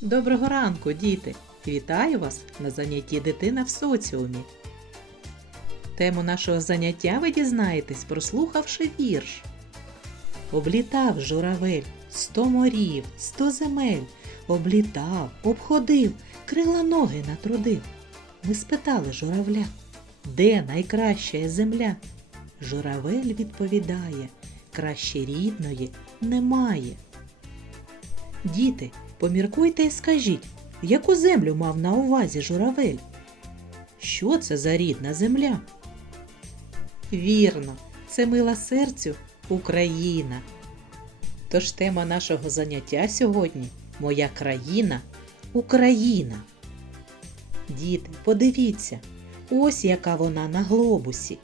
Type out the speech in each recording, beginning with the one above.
Доброго ранку, діти! Вітаю вас на занятті дитина в соціумі. Тему нашого заняття ви дізнаєтесь, прослухавши вірш. Облітав журавель сто морів, сто земель, облітав, обходив, крила ноги натрудив. Ми спитали журавля, де найкраща земля? Журавель відповідає, краще рідної немає. Діти, поміркуйте і скажіть, яку землю мав на увазі журавель? Що це за рідна земля? Вірно, це мила серцю Україна. Тож тема нашого заняття сьогодні Моя країна Україна. Діти, подивіться, ось яка вона на глобусі.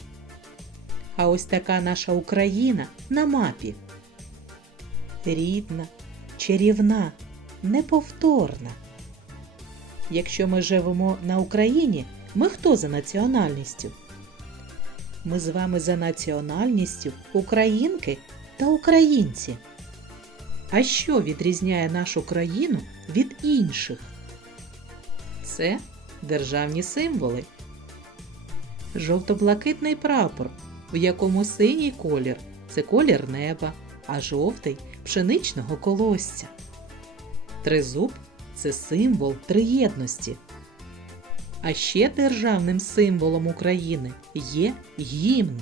А ось така наша Україна на мапі. Рідна, чарівна, неповторна. Якщо ми живемо на Україні, ми хто за національністю? Ми з вами за національністю українки та українці. А що відрізняє нашу країну від інших? Це державні символи. Жовто-блакитний прапор, в якому синій колір це колір неба, а жовтий пшеничного колосся. Тризуб це символ триєдності. А ще державним символом України є гімн.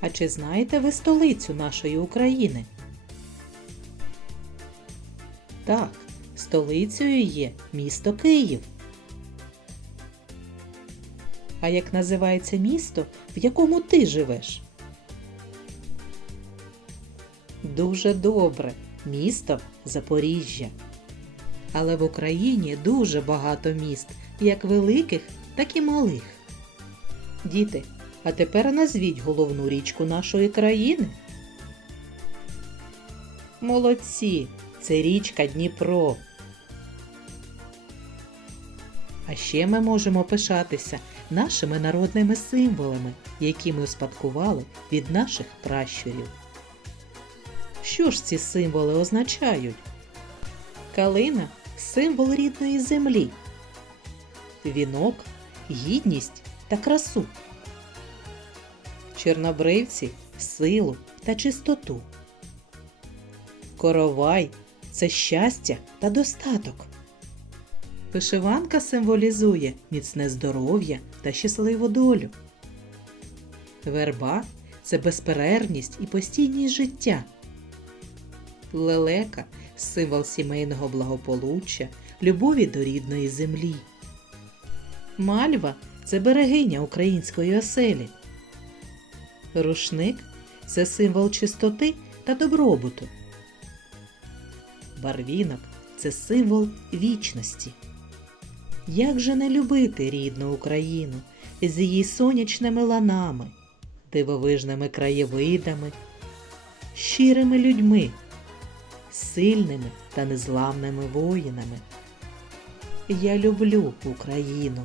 А чи знаєте ви столицю нашої України? Так, столицею є місто Київ. А як називається місто, в якому ти живеш? Дуже добре. Місто Запоріжжя. Але в Україні дуже багато міст, як великих, так і малих. Діти, а тепер назвіть головну річку нашої країни. Молодці, це річка Дніпро. А ще ми можемо пишатися нашими народними символами, які ми успадкували від наших пращурів. Що ж ці символи означають? Калина символ рідної землі, вінок, гідність та красу, чорнобривці силу та чистоту. Коровай це щастя та достаток. Вишиванка символізує міцне здоров'я та щасливу долю. Верба це безперервність і постійність життя. Лелека символ сімейного благополуччя, любові до рідної землі. Мальва це берегиня української оселі. Рушник це символ чистоти та добробуту. Барвінок це символ вічності. Як же не любити рідну Україну з її сонячними ланами, дивовижними краєвидами, щирими людьми, сильними та незламними воїнами. Я люблю Україну.